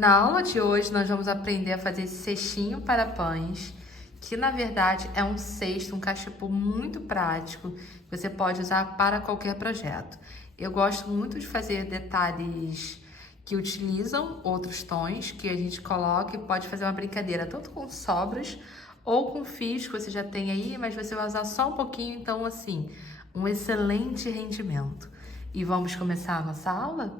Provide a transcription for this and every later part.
Na aula de hoje, nós vamos aprender a fazer esse cestinho para pães, que na verdade é um cesto, um cachepô muito prático, que você pode usar para qualquer projeto. Eu gosto muito de fazer detalhes que utilizam outros tons, que a gente coloca e pode fazer uma brincadeira, tanto com sobras ou com fios que você já tem aí, mas você vai usar só um pouquinho, então assim, um excelente rendimento. E vamos começar a nossa aula?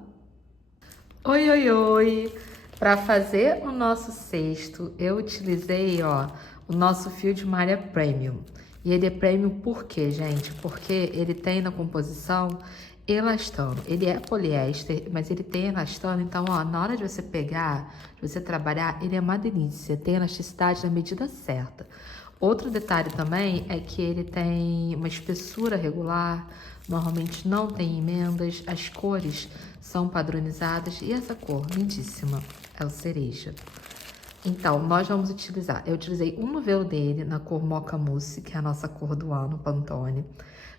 Oi, oi, oi! Para fazer o nosso cesto, eu utilizei, o nosso fio de malha premium. E ele é premium por quê, gente? Porque ele tem na composição elastano. Ele é poliéster, mas ele tem elastano, então, na hora de você pegar, de você trabalhar, ele é uma delícia, tem elasticidade na medida certa. Outro detalhe também é que ele tem uma espessura regular, normalmente não tem emendas, as cores são padronizadas e essa cor lindíssima é o cereja. Então, nós vamos utilizar, eu utilizei um novelo dele na cor Mocha Mousse, que é a nossa cor do ano, Pantone.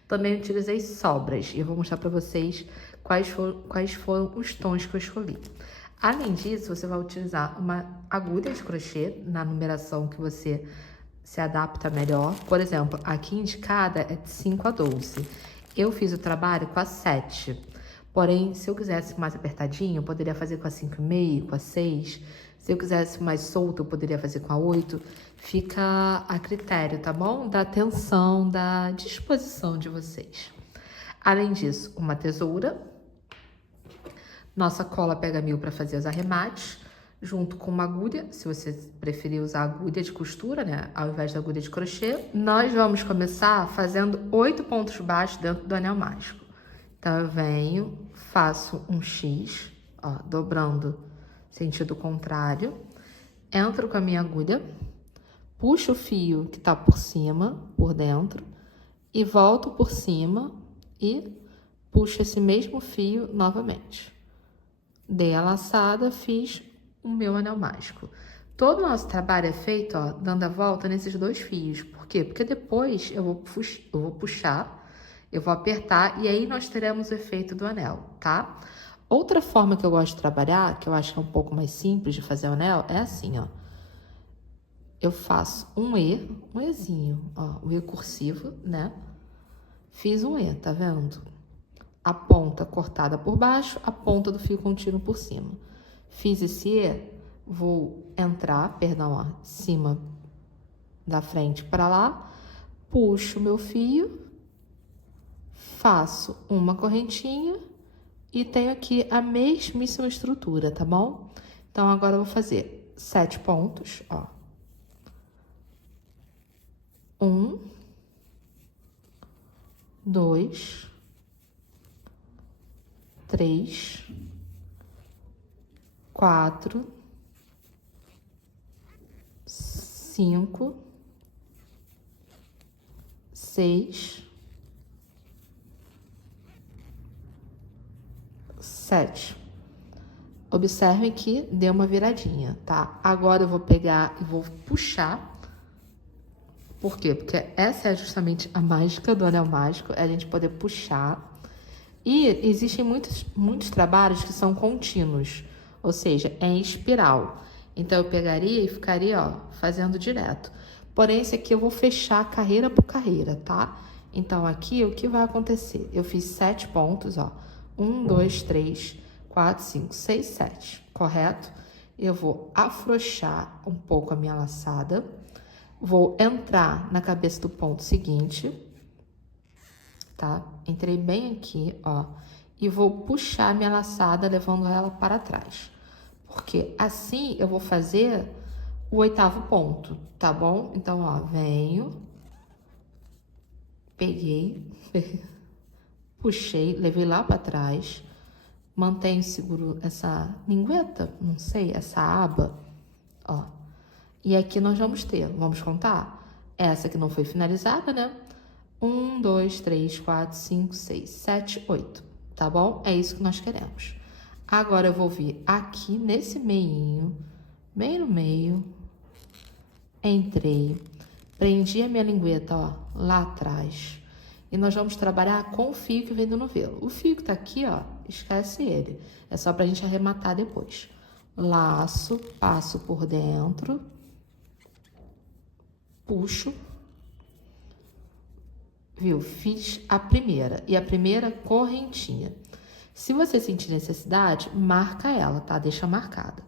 Também utilizei sobras e eu vou mostrar para vocês quais foram os tons que eu escolhi. Além disso, você vai utilizar uma agulha de crochê na numeração que você se adapta melhor. Por exemplo, aqui indicada é de 5 a 12. Eu fiz o trabalho com a 7. Porém, se eu quisesse mais apertadinho, eu poderia fazer com a 5,5, com a 6. Se eu quisesse mais solto, eu poderia fazer com a 8. Fica a critério, tá bom? Da atenção, da disposição de vocês. Além disso, uma tesoura. Nossa cola pega mil para fazer os arremates, junto com uma agulha, se você preferir usar agulha de costura, né, ao invés da agulha de crochê. Nós vamos começar fazendo 8 pontos baixos dentro do anel mágico. Então, eu venho, faço um X, dobrando sentido contrário, entro com a minha agulha, puxo o fio que tá por cima, por dentro, e volto por cima e puxo esse mesmo fio novamente. Dei a laçada, fiz o meu anel mágico. Todo o nosso trabalho é feito, dando a volta nesses dois fios. Por quê? Porque depois eu vou puxar, eu vou apertar e aí nós teremos o efeito do anel, tá? Outra forma que eu gosto de trabalhar, que eu acho que é um pouco mais simples de fazer o anel, é assim, Eu faço um Ezinho, o E cursivo, né? Fiz um E, tá vendo? A ponta cortada por baixo, a ponta do fio contínuo por cima. Fiz esse E, vou entrar, cima da frente para lá, puxo o meu fio, faço uma correntinha e tenho aqui a mesmíssima estrutura, tá bom? Então, agora eu vou fazer 7 pontos, 1, 2, 3, 4, 5, 6, 7. Observem que deu uma viradinha, tá? Agora eu vou pegar e vou puxar. Por quê? Porque essa é justamente a mágica do anel mágico, é a gente poder puxar. E existem muitos trabalhos que são contínuos, ou seja, é em espiral. Então, eu pegaria e ficaria, fazendo direto. Porém, esse aqui eu vou fechar carreira por carreira, tá? Então, aqui, o que vai acontecer? Eu fiz 7 pontos, 1, 2, 3, 4, 5, 6, 7, correto? Eu vou afrouxar um pouco a minha laçada. Vou entrar na cabeça do ponto seguinte, tá? Entrei bem aqui, e vou puxar minha laçada, levando ela para trás. Porque assim eu vou fazer o 8º ponto, tá bom? Então, venho, peguei, puxei, levei lá para trás, mantenho seguro essa lingueta, não sei, essa aba, E aqui nós vamos contar? Essa que não foi finalizada, né? 1, 2, 3, 4, 5, 6, 7, 8, tá bom? É isso que nós queremos. Agora, eu vou vir aqui nesse meinho, bem no meio, entrei, prendi a minha lingueta, lá atrás, e nós vamos trabalhar com o fio que vem do novelo. O fio que tá aqui, esquece ele, é só pra gente arrematar depois. laço, passo por dentro, puxo, viu? Fiz a primeira e a primeira correntinha. Se você sentir necessidade, marca ela, tá? Deixa marcada.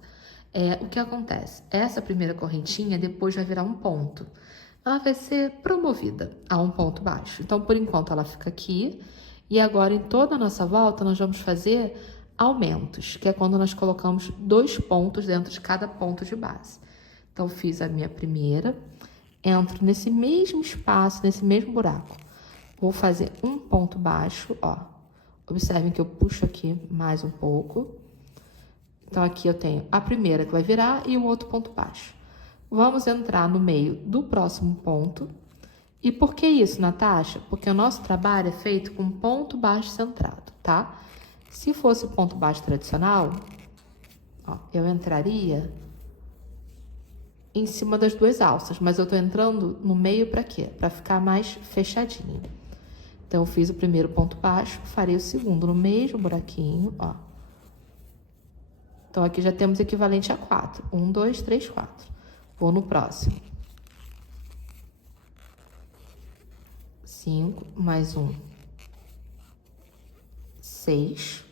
O que acontece? Essa primeira correntinha depois vai virar um ponto. Ela vai ser promovida a um ponto baixo. Então, por enquanto, ela fica aqui. E agora, em toda a nossa volta, nós vamos fazer aumentos, que é quando nós colocamos 2 pontos dentro de cada ponto de base. Então, fiz a minha primeira, entro nesse mesmo espaço, nesse mesmo buraco. Vou fazer um ponto baixo, ó. Observem que eu puxo aqui mais um pouco. Então, aqui eu tenho a primeira que vai virar e um outro ponto baixo. Vamos entrar no meio do próximo ponto. E por que isso, Natasha? Porque o nosso trabalho é feito com ponto baixo centrado, tá? Se fosse o ponto baixo tradicional, ó, eu entraria em cima das 2 alças, mas eu tô entrando no meio para quê? Para ficar mais fechadinho. Então, eu fiz o primeiro ponto baixo, farei o segundo no mesmo buraquinho, ó. Então, aqui já temos equivalente a 4. 1, 2, 3, 4. Vou no próximo. 5, mais 1. 6.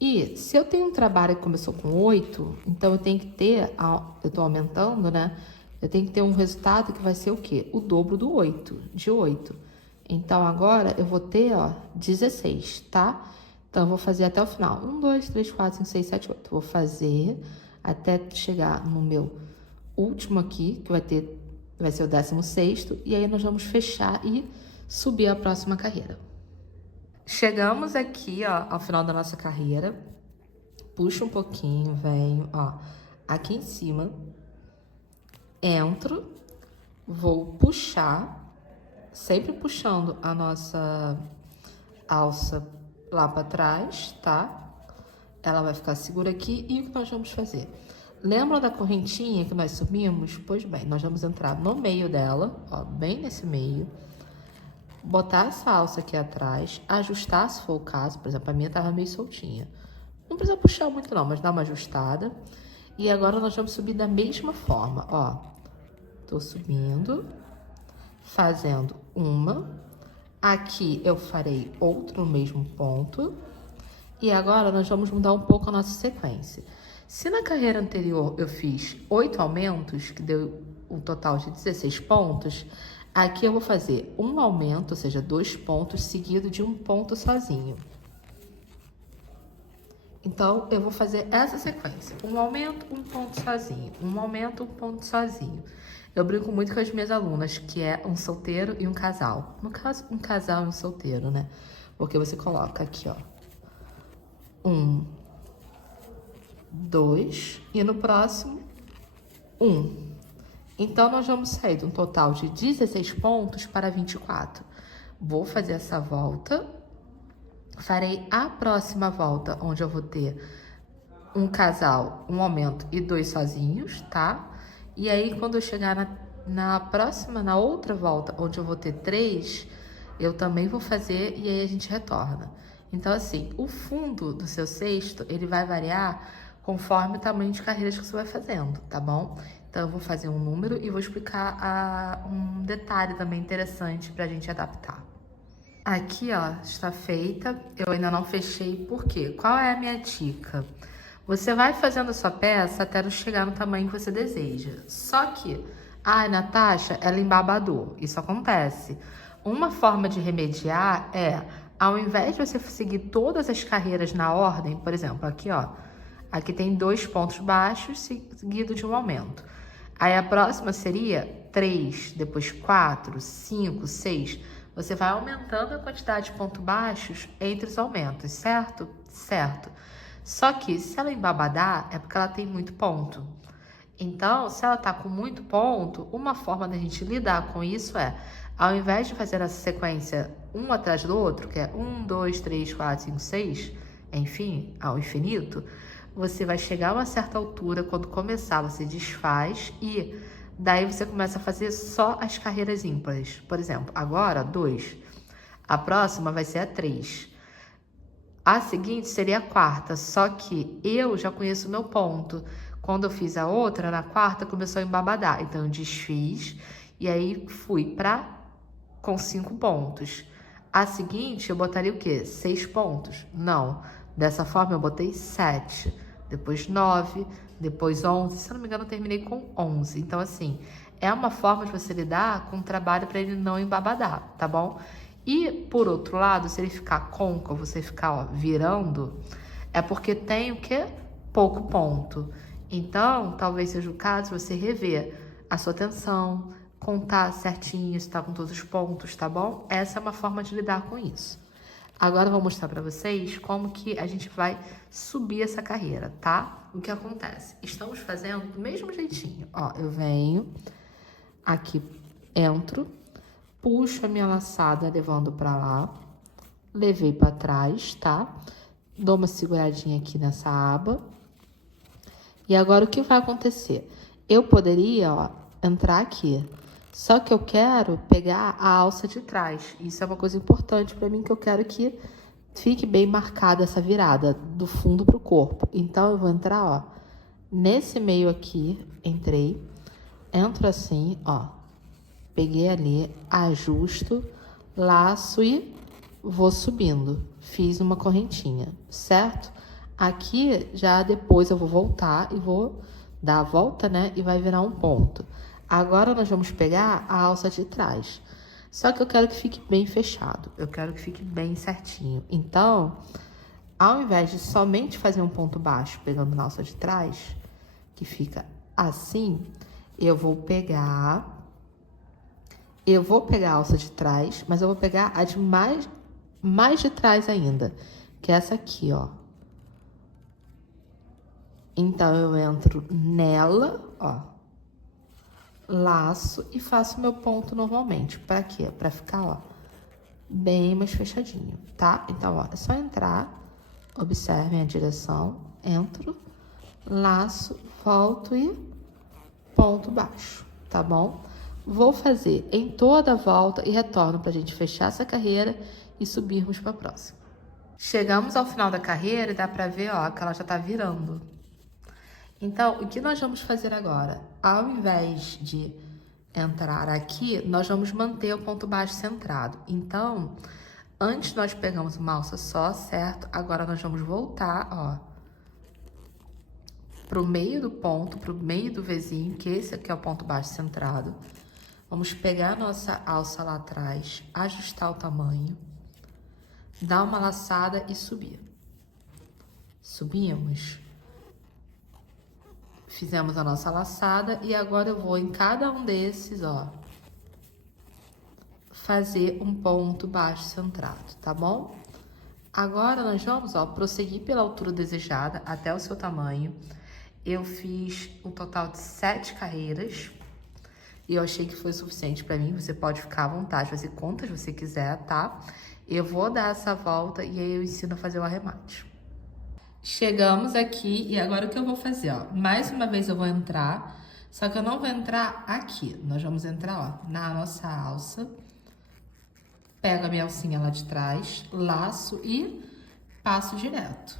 E se eu tenho um trabalho que começou com 8, então eu tenho que ter, eu tô aumentando, né? Eu tenho que ter um resultado que vai ser o quê? O dobro do 8, de 8. Então, agora eu vou ter, ó, 16, tá? Então, eu vou fazer até o final. 1, 2, 3, 4, 5, 6, 7, 8. Vou fazer até chegar no meu último aqui, que vai ser o 16º. E aí, nós vamos fechar e subir a próxima carreira. Chegamos aqui, ó, ao final da nossa carreira. Puxo um pouquinho, venho, ó, aqui em cima. Entro. Vou puxar. Sempre puxando a nossa alça lá para trás, tá? Ela vai ficar segura aqui. E o que nós vamos fazer? Lembra da correntinha que nós subimos? Pois bem, nós vamos entrar no meio dela, ó, bem nesse meio. Botar essa alça aqui atrás, ajustar se for o caso. Por exemplo, a minha tava meio soltinha. Não precisa puxar muito não, mas dá uma ajustada. E agora nós vamos subir da mesma forma, ó. Tô subindo, fazendo uma. Aqui eu farei outro no mesmo ponto. E agora nós vamos mudar um pouco a nossa sequência. Se na carreira anterior eu fiz 8 aumentos, que deu um total de 16 pontos, aqui eu vou fazer um aumento, ou seja, 2 pontos, seguido de um ponto sozinho. Então, eu vou fazer essa sequência. Um aumento, um ponto sozinho. Um aumento, um ponto sozinho. Eu brinco muito com as minhas alunas, que é um solteiro e um casal. No caso, um casal e um solteiro, né? Porque você coloca aqui, ó. 1, 2, e no próximo, 1. Então, nós vamos sair de um total de 16 pontos para 24. Vou fazer essa volta. Farei a próxima volta, onde eu vou ter um casal, um aumento e 2 sozinhos, tá? E aí, quando eu chegar na outra volta, onde eu vou ter 3, eu também vou fazer e aí a gente retorna. Então, assim, o fundo do seu cesto, ele vai variar conforme o tamanho de carreiras que você vai fazendo, tá bom? Então, eu vou fazer um número e vou explicar um detalhe também interessante pra gente adaptar. Aqui, ó, está feita. Eu ainda não fechei, por quê? Qual é a minha dica? Você vai fazendo a sua peça até chegar no tamanho que você deseja. Só que, ai, Natasha, ela embabadou. Isso acontece. Uma forma de remediar é, ao invés de você seguir todas as carreiras na ordem, por exemplo, aqui, ó, aqui tem 2 pontos baixos seguido de um aumento. Aí a próxima seria 3, depois 4, 5, 6. Você vai aumentando a quantidade de pontos baixos entre os aumentos, certo? Certo. Só que se ela embabadar, é porque ela tem muito ponto. Então, se ela tá com muito ponto, uma forma da gente lidar com isso é, ao invés de fazer essa sequência um atrás do outro, que é 1, 2, 3, 4, 5, 6, enfim, ao infinito, você vai chegar a uma certa altura, quando começar, você desfaz e daí você começa a fazer só as carreiras ímpares. Por exemplo, agora 2. A próxima vai ser a 3. A seguinte seria a quarta, só que eu já conheço o meu ponto. Quando eu fiz a outra, na quarta, começou a embabadar. Então, eu desfiz e aí fui com 5 pontos. A seguinte, eu botaria o quê? 6 pontos? Não. Dessa forma, eu botei 7, depois 9, depois 11. Se eu não me engano, eu terminei com 11. Então, assim, é uma forma de você lidar com o trabalho para ele não embabadar, tá bom? E, por outro lado, se ele ficar côncavo, você ficar, ó, virando, é porque tem o quê? Pouco ponto. Então, talvez seja o caso de você rever a sua tensão, contar certinho se tá com todos os pontos, tá bom? Essa é uma forma de lidar com isso. Agora eu vou mostrar pra vocês como que a gente vai subir essa carreira, tá? O que acontece? Estamos fazendo do mesmo jeitinho. Ó, eu venho aqui, entro, puxo a minha laçada levando pra lá, levei pra trás, tá? Dou uma seguradinha aqui nessa aba. E agora o que vai acontecer? Eu poderia, ó, entrar aqui. Só que eu quero pegar a alça de trás. Isso é uma coisa importante pra mim, que eu quero que fique bem marcada essa virada do fundo pro corpo. Então, eu vou entrar, ó, nesse meio aqui, entrei, entro assim, ó, peguei ali, ajusto, laço e vou subindo. Fiz uma correntinha, certo? Aqui, já depois eu vou voltar e vou dar a volta, né? E vai virar um ponto. Agora, nós vamos pegar a alça de trás. Só que eu quero que fique bem fechado. Eu quero que fique bem certinho. Então, ao invés de somente fazer um ponto baixo pegando na alça de trás, que fica assim, eu vou pegar a alça de trás, mas eu vou pegar a de mais de trás ainda, que é essa aqui, ó. Então, eu entro nela, ó, laço e faço meu ponto normalmente. Pra quê? Pra ficar, ó, bem mais fechadinho, tá? Então, ó, é só entrar, observem a direção, entro, laço, volto e ponto baixo, tá bom? Vou fazer em toda a volta e retorno pra gente fechar essa carreira e subirmos pra próxima. Chegamos ao final da carreira e dá pra ver, ó, que ela já tá virando. Então, o que nós vamos fazer agora? Ao invés de entrar aqui, nós vamos manter o ponto baixo centrado. Então, antes nós pegamos uma alça só, certo? Agora nós vamos voltar, ó, pro meio do ponto, pro meio do Vzinho, que esse aqui é o ponto baixo centrado. Vamos pegar a nossa alça lá atrás, ajustar o tamanho, dar uma laçada e subir. Subimos. Fizemos a nossa laçada e agora eu vou em cada um desses, ó, fazer um ponto baixo centrado, tá bom? Agora nós vamos, ó, prosseguir pela altura desejada até o seu tamanho. Eu fiz um total de 7 carreiras e eu achei que foi suficiente pra mim. Você pode ficar à vontade, fazer quantas você quiser, tá? Eu vou dar essa volta e aí eu ensino a fazer o arremate. Chegamos aqui e agora o que eu vou fazer, ó? Mais uma vez eu vou entrar, só que eu não vou entrar aqui. Nós vamos entrar, ó, na nossa alça. Pego a minha alcinha lá de trás, laço e passo direto.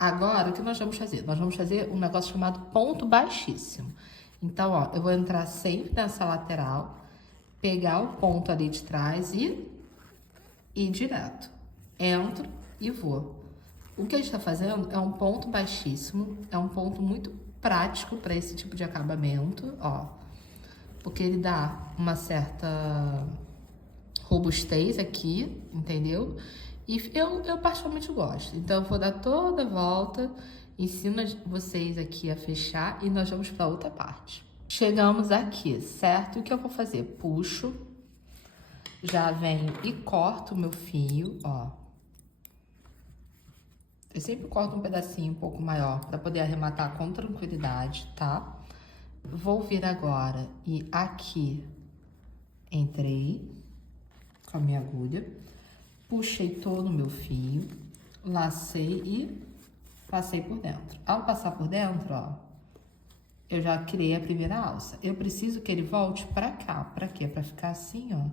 Agora, o que nós vamos fazer? Nós vamos fazer um negócio chamado ponto baixíssimo. Então, ó, eu vou entrar sempre nessa lateral, pegar o ponto ali de trás e ir direto. Entro e vou. O que a gente tá fazendo é um ponto baixíssimo, é um ponto muito prático para esse tipo de acabamento, ó. Porque ele dá uma certa robustez aqui, entendeu? E eu particularmente gosto. Então, eu vou dar toda a volta, ensino vocês aqui a fechar e nós vamos para outra parte. Chegamos aqui, certo? O que eu vou fazer? Puxo, já venho e corto o meu fio, ó. Eu sempre corto um pedacinho um pouco maior para poder arrematar com tranquilidade, tá? Vou vir agora e aqui entrei com a minha agulha, puxei todo o meu fio, lacei e passei por dentro. Ao passar por dentro, ó, eu já criei a primeira alça. Eu preciso que ele volte pra cá. Pra quê? Pra ficar assim, ó,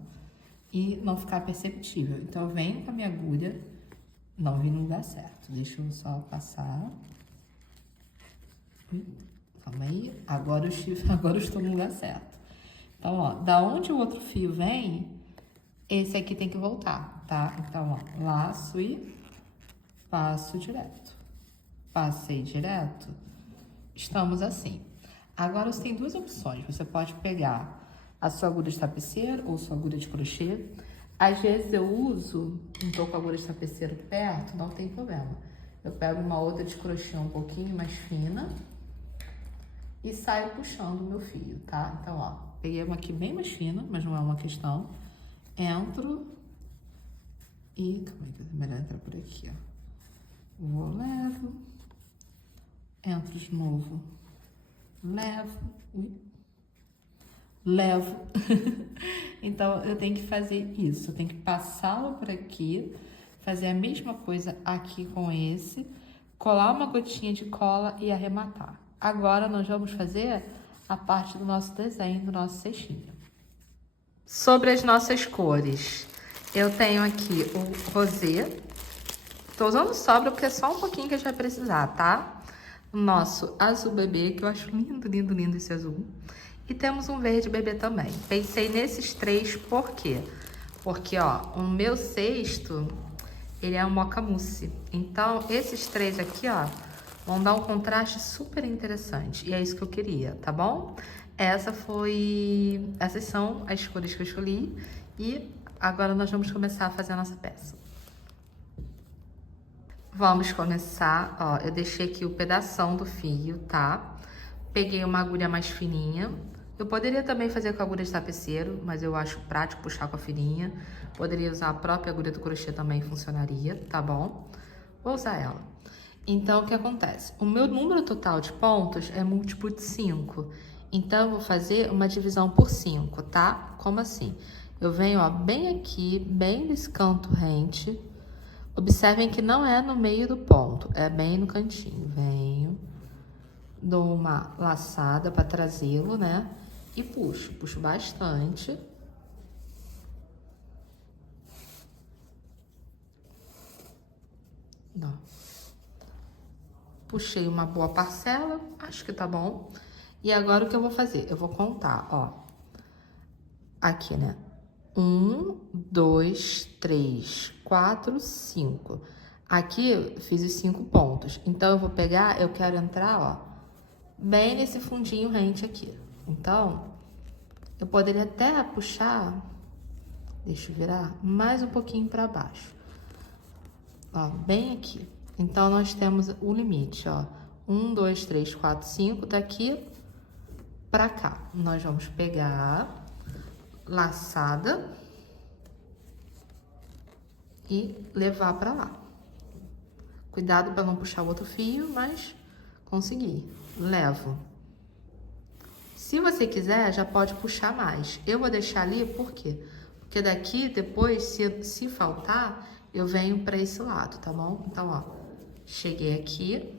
e não ficar perceptível. Então, eu venho com a minha agulha Não vi no lugar certo. Deixa eu só passar. Calma aí. Agora eu estou no lugar certo. Então, ó, da onde o outro fio vem, esse aqui tem que voltar, tá? Então, ó, laço e passo direto. Passei direto. Estamos assim. Agora, você tem duas opções. Você pode pegar a sua agulha de tapeceiro ou sua agulha de crochê. Às vezes eu uso, não tô com a agulha de tapeceiro perto, não tem problema. Eu pego uma outra de crochê um pouquinho mais fina e saio puxando o meu fio, tá? Então, ó, peguei uma aqui bem mais fina, mas não é uma questão. Entro e... Calma aí, que é melhor entrar por aqui, ó. Vou, levo. Entro de novo. Levo. Ui. Levo. Então, eu tenho que fazer isso. Eu tenho que passá-lo por aqui, fazer a mesma coisa aqui com esse, colar uma gotinha de cola e arrematar. Agora, nós vamos fazer a parte do nosso desenho, do nosso cestinho. Sobre as nossas cores, eu tenho aqui o rosé. Tô usando sobra porque é só um pouquinho que a gente vai precisar, tá? O nosso azul bebê, que eu acho lindo, lindo, lindo esse azul. E temos um verde bebê também. Pensei nesses três, por quê? Porque, ó, o meu cesto, ele é um mocha mousse. Então, esses três aqui, ó, vão dar um contraste super interessante. E é isso que eu queria, tá bom? Essas são as cores que eu escolhi. E agora nós vamos começar a fazer a nossa peça. Vamos começar, ó, eu deixei aqui o pedação do fio, tá? Peguei uma agulha mais fininha. Eu poderia também fazer com a agulha de tapeceiro, mas eu acho prático puxar com a fininha. Poderia usar a própria agulha do crochê também, funcionaria, tá bom? Vou usar ela. Então, o que acontece? O meu número total de pontos é múltiplo de 5. Então, eu vou fazer uma divisão por 5, tá? Como assim? Eu venho, ó, bem aqui, bem nesse canto rente. Observem que não é no meio do ponto, é bem no cantinho. Venho, dou uma laçada para trazê-lo, né? E puxo bastante. Não. Puxei uma boa parcela, acho que tá bom. E agora o que eu vou fazer? Eu vou contar, ó. Aqui, né? 1, 2, 3, 4, 5. Aqui eu fiz os 5 pontos. Então, eu vou pegar, eu quero entrar, ó, bem nesse fundinho rente aqui. Então, eu poderia até puxar, deixa eu virar, mais um pouquinho para baixo. Ó, bem aqui. Então, nós temos o limite, ó. 1, 2, 3, 4, 5, daqui pra cá. Nós vamos pegar, laçada e levar pra lá. Cuidado para não puxar o outro fio, mas consegui. Levo. Se você quiser, já pode puxar mais. Eu vou deixar ali, por quê? Porque daqui, depois, se faltar, eu venho para esse lado, tá bom? Então, ó, cheguei aqui,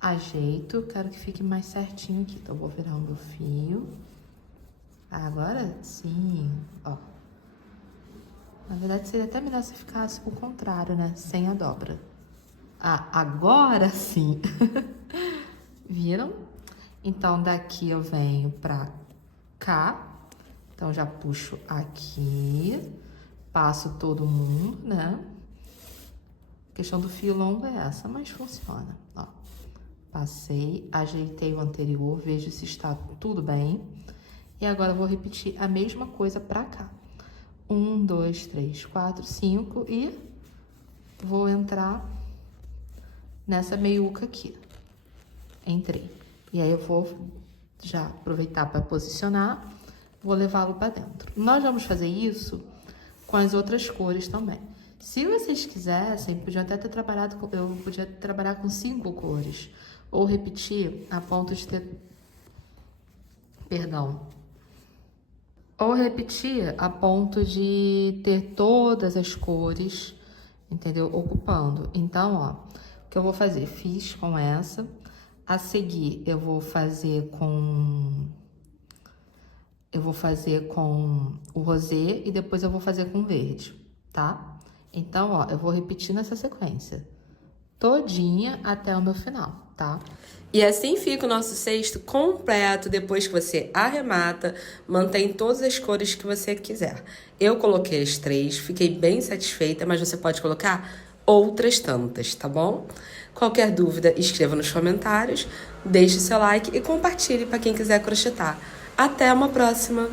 ajeito, quero que fique mais certinho aqui. Então, vou virar o meu fio. Agora sim, ó. Na verdade, seria até melhor se ficasse o contrário, né? Sem a dobra. Ah, agora sim. Viram? Então, daqui eu venho pra cá. Então, já puxo aqui. Passo todo mundo, né? A questão do fio longo é essa, mas funciona. Ó, passei, ajeitei o anterior, vejo se está tudo bem. E agora eu vou repetir a mesma coisa pra cá. 1, 2, 3, 4, 5 e vou entrar nessa meiuca aqui. Entrei. E aí eu vou já aproveitar para posicionar, vou levá-lo para dentro. Nós vamos fazer isso com as outras cores também. Se vocês quisessem, podiam até ter trabalhado com, eu podia trabalhar com 5 cores ou repetir a ponto de ter, perdão, ou repetir a ponto de ter todas as cores, entendeu? Ocupando. Então, ó, o que eu vou fazer? Fiz com essa. A seguir, eu vou fazer com o rosé e depois eu vou fazer com verde, tá? Então, ó, eu vou repetir nessa sequência. Todinha até o meu final, tá? E assim fica o nosso cesto completo depois que você arremata, mantém todas as cores que você quiser. Eu coloquei as 3, fiquei bem satisfeita, mas você pode colocar outras tantas, tá bom? Qualquer dúvida, escreva nos comentários, deixe seu like e compartilhe para quem quiser crochetar. Até uma próxima!